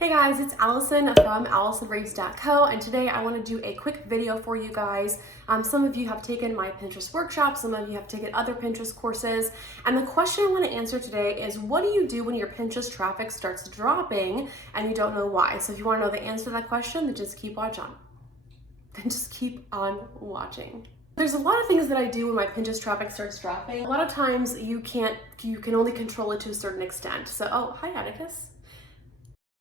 Hey guys, it's Allison from AllisonRaves.co, and today I want to do a quick video for you guys. Some of you have taken my Pinterest workshop, some of you have taken other Pinterest courses, and the question I want to answer today is, what do you do when your Pinterest traffic starts dropping and you don't know why? So if you want to know the answer to that question, then just keep watching. There's a lot of things that I do when my Pinterest traffic starts dropping. A lot of times you can only control it to a certain extent. So, oh, hi Atticus.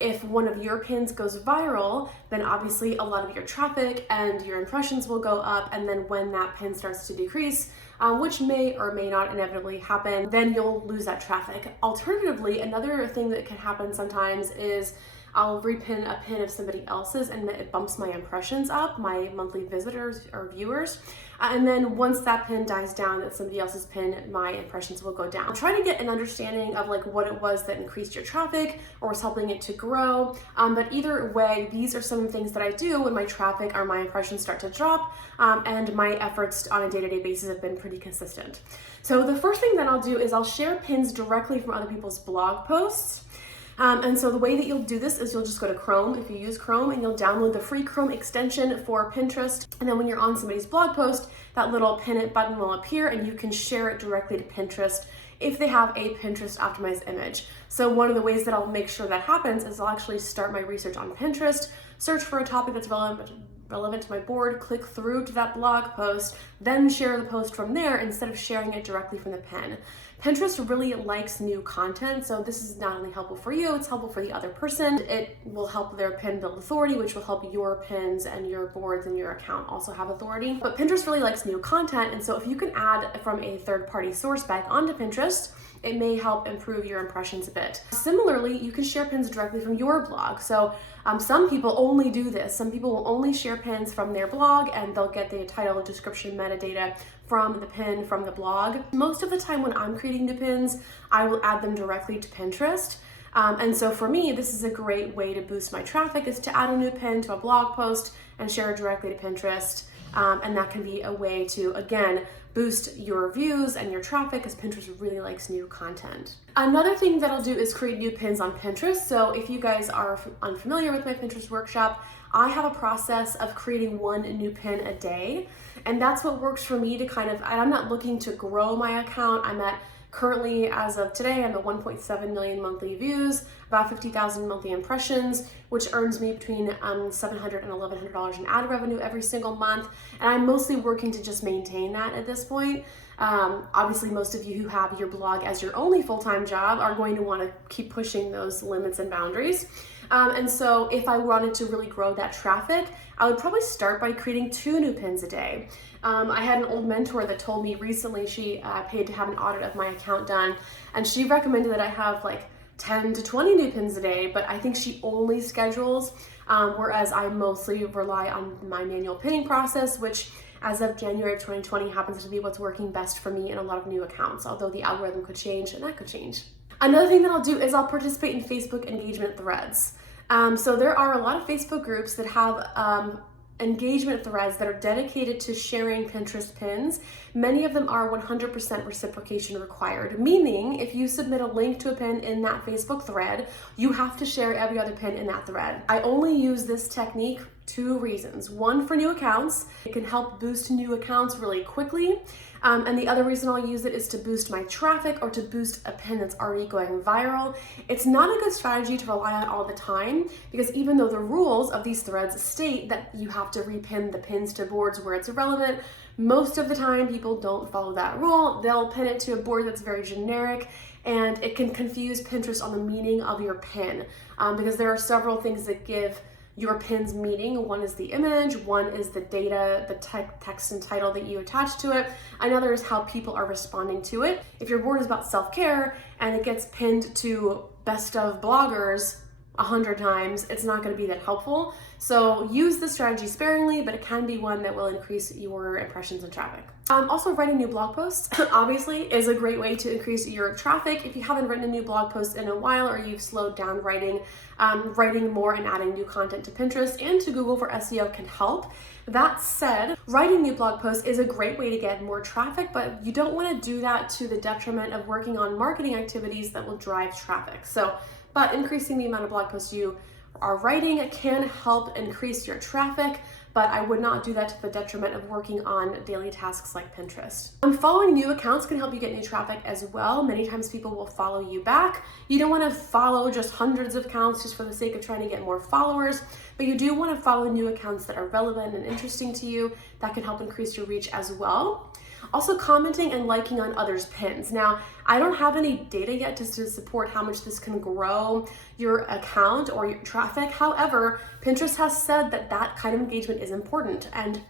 If one of your pins goes viral, then obviously a lot of your traffic and your impressions will go up, and then when that pin starts to decrease, which may or may not inevitably happen, then you'll lose that traffic. Alternatively, another thing that can happen sometimes is I'll repin a pin of somebody else's and it bumps my impressions up, my monthly visitors or viewers. And then once that pin dies down, that's somebody else's pin, my impressions will go down. Try to get an understanding of like what it was that increased your traffic or was helping it to grow. But either way, these are some of the things that I do when my traffic or my impressions start to drop, and my efforts on a day-to-day basis have been pretty consistent. So the first thing that I'll do is I'll share pins directly from other people's blog posts. And so the way that you'll do this is you'll just go to Chrome, if you use Chrome, and you'll download the free Chrome extension for Pinterest. And then when you're on somebody's blog post, that little pin it button will appear and you can share it directly to Pinterest if they have a Pinterest optimized image. So one of the ways that I'll make sure that happens is I'll actually start my research on Pinterest, search for a topic that's relevant to my board, click through to that blog post, then share the post from there instead of sharing it directly from the pin. Pinterest really likes new content, so this is not only helpful for you, it's helpful for the other person. It will help their pin build authority, which will help your pins and your boards and your account also have authority. But Pinterest really likes new content, and so if you can add from a third-party source back onto Pinterest, it may help improve your impressions a bit. Similarly, you can share pins directly from your blog. So some people only do this. Some people will only share pins from their blog and they'll get the title, description, metadata from the pin from the blog. Most of the time when I'm creating new pins, I will add them directly to Pinterest. And so for me, this is a great way to boost my traffic, is to add a new pin to a blog post and share it directly to Pinterest. And that can be a way to, again, boost your views and your traffic, because Pinterest really likes new content. Another thing that I'll do is create new pins on Pinterest. So if you guys are unfamiliar with my Pinterest workshop, I have a process of creating one new pin a day. And that's what works for me to I'm not looking to grow my account. Currently, as of today, I'm at 1.7 million monthly views, about 50,000 monthly impressions, which earns me between $700 and $1,100 in ad revenue every single month. And I'm mostly working to just maintain that at this point. Obviously, most of you who have your blog as your only full-time job are going to want to keep pushing those limits and boundaries. And so if I wanted to really grow that traffic, I would probably start by creating 2 new pins a day. I had an old mentor that told me recently she paid to have an audit of my account done, and she recommended that I have like 10 to 20 new pins a day, but I think she only schedules, whereas I mostly rely on my manual pinning process, which as of January of 2020 happens to be what's working best for me in a lot of new accounts, although the algorithm could change and that could change. Another thing that I'll do is I'll participate in Facebook engagement threads. So there are a lot of Facebook groups that have engagement threads that are dedicated to sharing Pinterest pins. Many of them are 100% reciprocation required, meaning if you submit a link to a pin in that Facebook thread, you have to share every other pin in that thread. I only use this technique 2 reasons. One, for new accounts. It can help boost new accounts really quickly. And the other reason I'll use it is to boost my traffic or to boost a pin that's already going viral. It's not a good strategy to rely on all the time, because even though the rules of these threads state that you have to repin the pins to boards where it's relevant, most of the time people don't follow that rule. They'll pin it to a board that's very generic, and it can confuse Pinterest on the meaning of your pin, because there are several things that give your pin's meaning. One is the image, one is the data, the text and title that you attach to it. Another is how people are responding to it. If your board is about self-care and it gets pinned to best of bloggers 100 times, it's not going to be that helpful. So use the strategy sparingly, but it can be one that will increase your impressions and traffic. Also, writing new blog posts obviously is a great way to increase your traffic. If you haven't written a new blog post in a while, or you've slowed down writing, writing more and adding new content to Pinterest and to Google for SEO can help. That said, writing new blog posts is a great way to get more traffic, but you don't want to do that to the detriment of working on marketing activities that will drive traffic. But increasing the amount of blog posts you Our writing can help increase your traffic, but I would not do that to the detriment of working on daily tasks like Pinterest. Following new accounts can help you get new traffic as well. Many times people will follow you back. You don't want to follow just hundreds of accounts just for the sake of trying to get more followers, but you do want to follow new accounts that are relevant and interesting to you. That can help increase your reach as well. Also, commenting and liking on others' pins. Now, I don't have any data yet to support how much this can grow your account or your traffic. However, Pinterest has said that that kind of engagement is important. And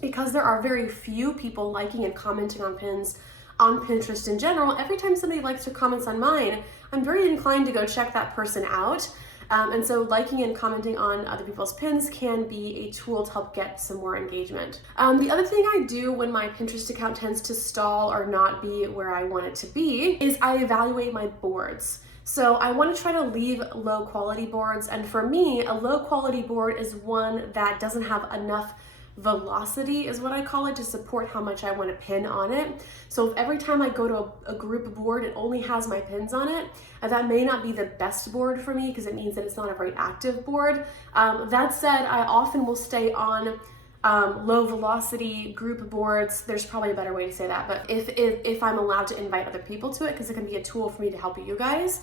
because there are very few people liking and commenting on pins on Pinterest in general, every time somebody likes or comments on mine, I'm very inclined to go check that person out. And so liking and commenting on other people's pins can be a tool to help get some more engagement. The other thing I do when my Pinterest account tends to stall or not be where I want it to be is I evaluate my boards. So I want to try to leave low quality boards. And for me, a low quality board is one that doesn't have enough velocity, is what I call it, to support how much I want to pin on it. So if every time I go to a group board, it only has my pins on it, that may not be the best board for me because it means that it's not a very active board. That said, I often will stay on low velocity group boards. There's probably a better way to say that, but if I'm allowed to invite other people to it, because it can be a tool for me to help you guys.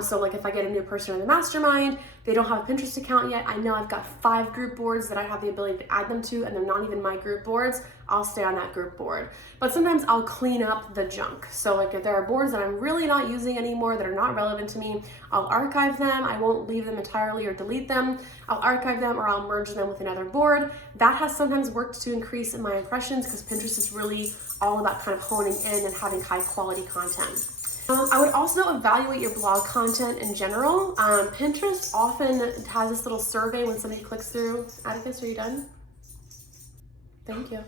So like if I get a new person in the mastermind, they don't have a Pinterest account yet, I know I've got 5 group boards that I have the ability to add them to, and they're not even my group boards, I'll stay on that group board. But sometimes I'll clean up the junk. So like if there are boards that I'm really not using anymore, that are not relevant to me, I'll archive them. I won't leave them entirely or delete them. I'll archive them or I'll merge them with another board. That has sometimes worked to increase my impressions because Pinterest is really all about kind of honing in and having high quality content. I would also evaluate your blog content in general. Pinterest often has this little survey when somebody clicks through. Atticus, are you done? Thank you.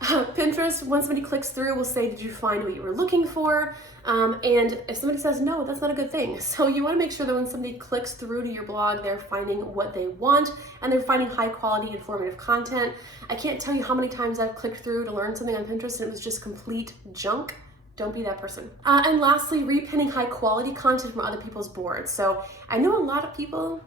Pinterest, when somebody clicks through, will say, did you find what you were looking for? And if somebody says no, that's not a good thing. So you want to make sure that when somebody clicks through to your blog, they're finding what they want and they're finding high quality, informative content. I can't tell you how many times I've clicked through to learn something on Pinterest and it was just complete junk. Don't be that person. And lastly, repinning high quality content from other people's boards. So I know a lot of people,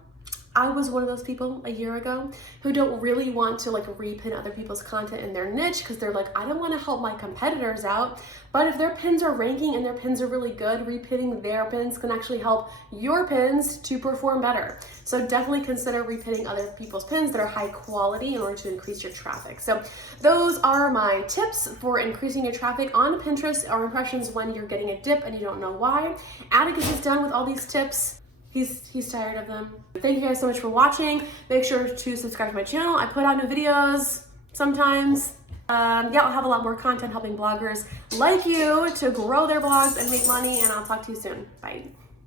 I was one of those people a year ago who don't really want to like repin other people's content in their niche because they're like, I don't want to help my competitors out. But if their pins are ranking and their pins are really good, repinning their pins can actually help your pins to perform better. So definitely consider repinning other people's pins that are high quality in order to increase your traffic. So those are my tips for increasing your traffic on Pinterest or impressions when you're getting a dip and you don't know why. Atticus is done with all these tips. He's tired of them. Thank you guys so much for watching. Make sure to subscribe to my channel. I put out new videos sometimes. Yeah, I'll have a lot more content helping bloggers like you to grow their blogs and make money, and I'll talk to you soon. Bye.